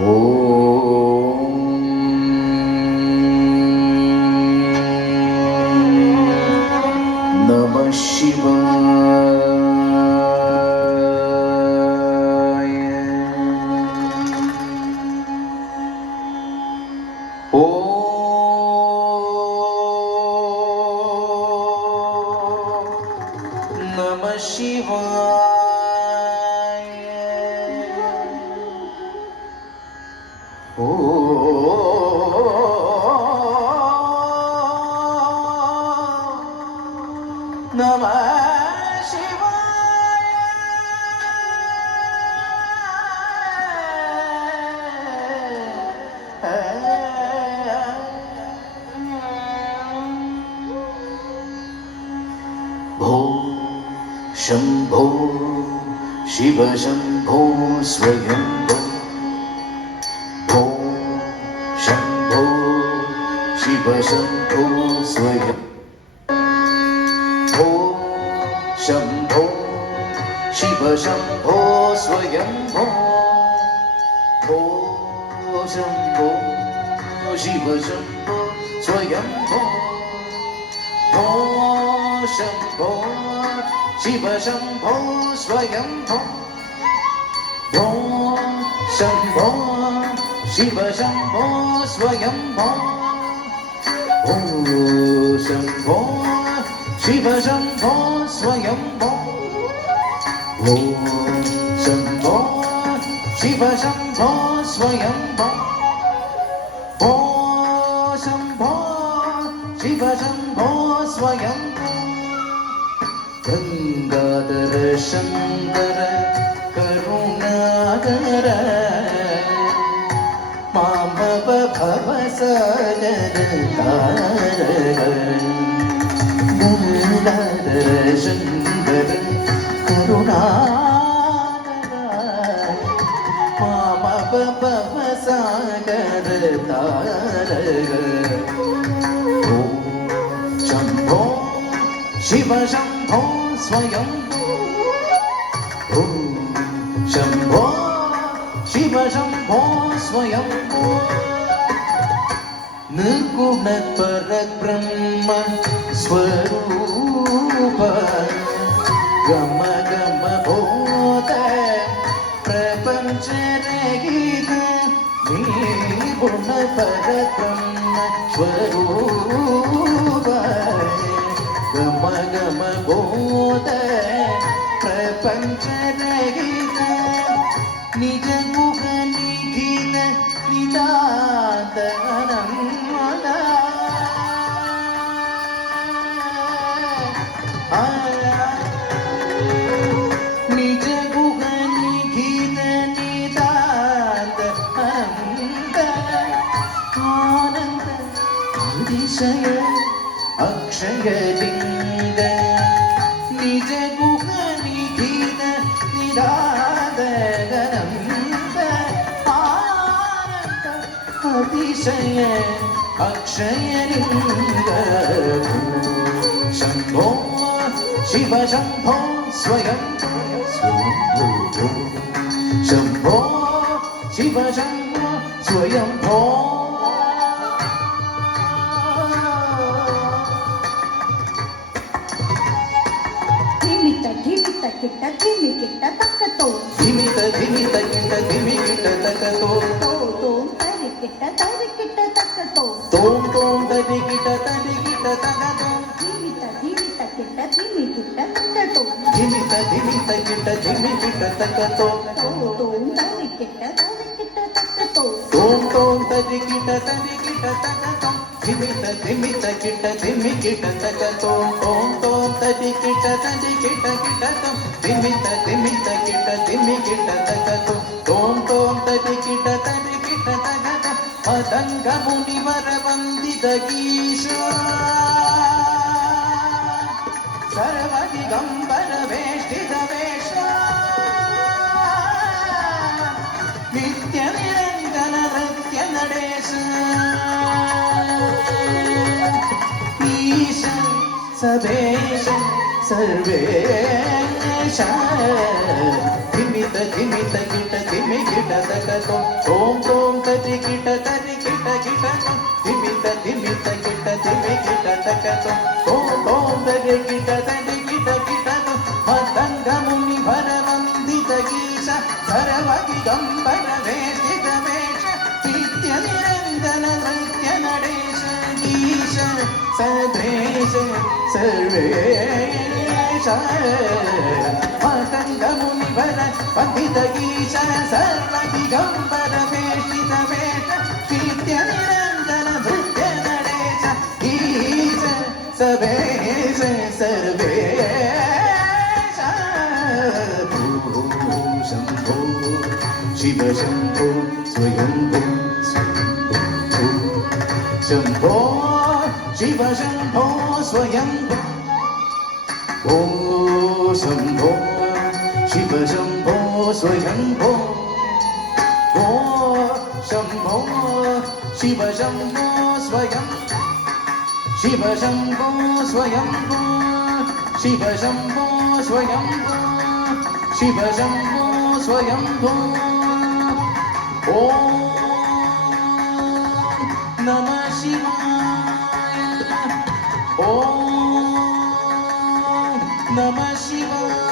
ഓം നമഃ ശിവായ. ഓം നമഃ ശിവായ. നമഃ ശിവായ. ഭോ ശംഭോ ശിവ ശംഭോ സ്വയംഭോ. ഭോ ശംഭോ ശിവ ശംഭോ സ്വയം. ഭോ ശംഭോ ശിവ ശംഭോ സ്വയംഭോ. ഭോ ശംഭോ ശിവ ശംഭോ സ്വയംഭോ. ഭോ ശംഭോ ശിവ ശംഭോ സ്വയംഭോ. ഭോ ശംഭോ ശിവ ശംഭോ സ്വയംഭോ. ഭോ ശംഭോ ശിവ ശംഭോ സ്വയംഭോ. ഭോ ശംഭോ ശിവ ശംഭോ സ്വയംഭോ. ഭോ ശംഭോ ശിവ ശംഭോ സ്വയംഭോ. ഗംഗാധര ശങ്കര കരുണാകര മാമവ ഭവസാഗര താരക. ഗംഗാധര ശങ്കര കരുണാകര മാമവ ഭവസാഗര താരക. ഓം ശംഭോ ശിവ ശംഭോ സ്വയംഭോ. ഓം ശംഭോ ശിവ ശംഭോ സ്വയംഭോ. നിർഗുണ പരബ്രഹ്മ സ്വരൂപ ഗമ ഗമ ബോധ പ്രപഞ്ചരഹിത നിർഗുണ പരബ്രഹ്മ സ്വരൂപ ഗമ ഗമ ബോധ പ്രപഞ്ചരഹിത നിജ മുഖ നിഖില നിതാന്തനന്മന. നിജ മുഖ നിഖില നിതാന്ത അനന്ത ആനന്ദ അതിശയ അക്ഷയലിംഗ. നിജ മുഖ നിഖില നിതാന്ത അതിശയ അക്ഷയലിംഗ. ശംഭോ ശിവ ശംഭോ സ്വയംഭോ. ശംഭോ ശിവ ശംഭോ സ്വയംഭോ. ധിമിത ധിമിത കിട്ട ധിമി കിട്ട തക്കത്തോ. ധിമിത ധിമിത കിട്ട ധിമി കിട്ട തക്കത്തോ. തോം തരി കിട്ട തക്കത്തോ. തോം തോം തരി കിട്ട തക്കത്തോ. ധിമിത ധിമിത കിട്ട ധിമി കിട്ട തക്കത്തോ. ധിമിത ധിമിത കിട്ട ധിമി കിട്ട തക്കത്തോ. തോം തരി കിട്ട തക്കത്തോ. തോം തോം തരി കിട്ട തക്കത്തോ. ധിമിത ധിമിത കിട്ട ധിമി കിട്ട തക്കത്തോ. തോം തോം തരി കിട്ട തക്കത്തോ. ധിമിത ധിമിത കിട്ട ധിമി കിട്ട തക്കത്തോ. തോം തോം തരി കിട്ട തക്കത്തോ. മദംഗ മുനിവര വന്ദിത ഈശ്വര സർവദിഗംബര വേഷ്ടിത വേഷ. നിത്യ നിരഞ്ജന നൃത്യ നടേശ. ഈശ സവേശ സർവേശ. ധിമിത ധിമിത കിട്ട ധിമി ಕಿಟ ತಕತೋ ಓಂ ತೋಂ ತದಿ ಕಿಟ ಕಿಟ ತಿಮಿತ ತಿಮಿತ ಕಿಟ ತಿಮಿ ಕಿಟ ತಕತೋ ಓಂ ತೋಂ ತದಿ ಕಿಟ ಮತಂಗ ಮುನಿ ಭರ ವಂದಿತ ಗೀಶ ಸರವಗಿ ಗಂಬರ ವೇಷಿತ ವೇಷ ನಿತ್ಯ ನಿರಂಜನ ನೃತ್ಯ ನಡೆಶ ಗೀಶ ಸದೇಶ ಸರ್ವೇಶ ಮತಂಗ ಮುನಿ ಭರ ವಂದಿತ ಗೀಶ ಸರ್ವಗಿ ಗಂಬರ ವೇಷಿತ ವೇಷ ನಿತ್ಯ ನಿರಂಜನ ನೃತ್ಯ ನಡೆಶ ಗೀಶ ಸವೇಶ ಸರ್ವೇಶ ಶಂಭೋ ಶಿವ ಶಂಭೋ ಸ್ವಯಂಭೋ ಶಂಭೋ ಶಿವ ಶಂಭೋ ಸ್ವಯಂಭೋ ಓ ಶಂಭೋ ಶಿವ ಶಂಭೋ ಸ್ವಯಂಭೋ ಓ ಶಂಭೋ ಶಿವ ಶಂಭೋ ಸ್ವಯಂ ಶಿವ ಶಂಭೋ ಸ್ವಯಂಭೋ ಶಿವ ಶಂಭೋ ಸ್ವಯಂಭೋ ಶಿವ ಶಂಭೋ ಸ್ವಯಂಭೋ ಓಂ ನಮಃ ಶಿವಾಯ ಓಂ ನಮಃ ಶಿವಾಯ